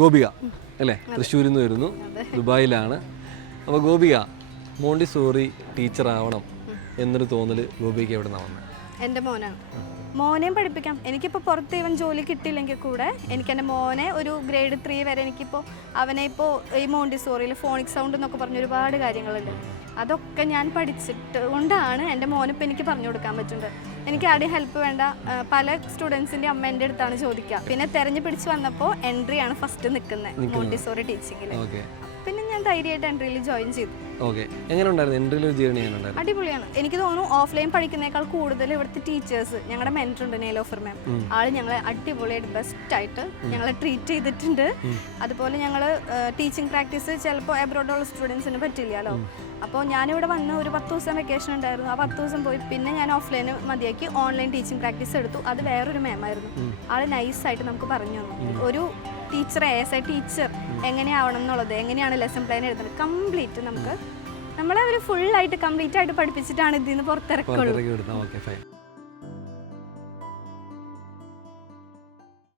ഗോപിക അല്ലേ? തൃശ്ശൂരിൽ നിന്ന് വരുന്നു, ദുബായിലാണ്. അപ്പോൾ ഗോപിക മോണ്ടിസോറി ടീച്ചർ ആവണം എന്നൊരു തോന്നൽ ഗോപിക്ക് എവിടെ നിന്നാണ് വന്നത്? എൻ്റെ മോനാണ്. മോനെയും പഠിപ്പിക്കാം. എനിക്കിപ്പോൾ പുറത്ത് ഇവൻ ജോലി കിട്ടിയില്ലെങ്കിൽ കൂടെ എനിക്ക് എൻ്റെ മോനെ ഒരു ഗ്രേഡ് 3 വരെ എനിക്കിപ്പോൾ അവനെ ഇപ്പോൾ ഈ മോണ്ടിസോറിയിൽ ഫോണിക് സൗണ്ട് എന്നൊക്കെ പറഞ്ഞ ഒരുപാട് കാര്യങ്ങളുണ്ട്. അതൊക്കെ ഞാൻ പഠിച്ചിട്ട് കൊണ്ടാണ് എൻ്റെ മോനിപ്പോൾ എനിക്ക് പറഞ്ഞു കൊടുക്കാൻ പറ്റുന്നത്. എനിക്ക് ആരുടെയും ഹെൽപ്പ് വേണ്ട. പല സ്റ്റുഡൻസിൻ്റെ അമ്മ എൻ്റെ അടുത്താണ് ചോദിക്കുക. പിന്നെ തെരഞ്ഞു പിടിച്ച് വന്നപ്പോൾ എൻട്രിയാണ് ഫസ്റ്റ് നിൽക്കുന്നത് മോണ്ടിസോറി ടീച്ചിങ്ങിൽ. പിന്നെ ഞാൻ ധൈര്യമായിട്ട് എൻട്രിയിൽ ജോയിൻ ചെയ്തു. അടിപൊളിയാണ്. എനിക്ക് തോന്നുന്നു ഓഫ്ലൈൻ പഠിക്കുന്നേക്കാൾ കൂടുതൽ ഇവിടുത്തെ ടീച്ചേഴ്സ്, ഞങ്ങളുടെ മെന്റർ ഉണ്ട് നെയിലോഫർ മാം, ആള് ഞങ്ങളെ അടിപൊളിയായിട്ട് ബെസ്റ്റായിട്ട് ഞങ്ങളെ ട്രീറ്റ് ചെയ്തിട്ടുണ്ട്. അതുപോലെ ഞങ്ങൾ ടീച്ചിങ് പ്രാക്ടീസ് ചിലപ്പോൾ എബ്രോഡുള്ള സ്റ്റുഡൻസിന് പറ്റില്ലല്ലോ. അപ്പോൾ ഞാനിവിടെ വന്ന് ഒരു 10 ദിവസം വെക്കേഷൻ ഉണ്ടായിരുന്നു. ആ 10 ദിവസം പോയി പിന്നെ ഞാൻ ഓഫ്ലൈൻ മതിയാക്കി ഓൺലൈൻ ടീച്ചിങ് പ്രാക്ടീസ് എടുത്തു. അത് വേറൊരു മാമായിരുന്നു. ആള് നൈസായിട്ട് നമുക്ക് പറഞ്ഞു തന്നു. ഒരു ടീച്ചർ ആസ് എ ടീച്ചർ എങ്ങനെയാവണം എന്നുള്ളത്, എങ്ങനെയാണ് ലെസൺ പ്ലാൻ എഴുതുന്നത്, കംപ്ലീറ്റ് നമ്മളെ ഒരു ഫുള്ളായിട്ട് കംപ്ലീറ്റ് ആയിട്ട് പഠിപ്പിച്ചിട്ടാണ് ഇതിൽ നിന്ന് പുറത്തിറക്കുള്ളൂ.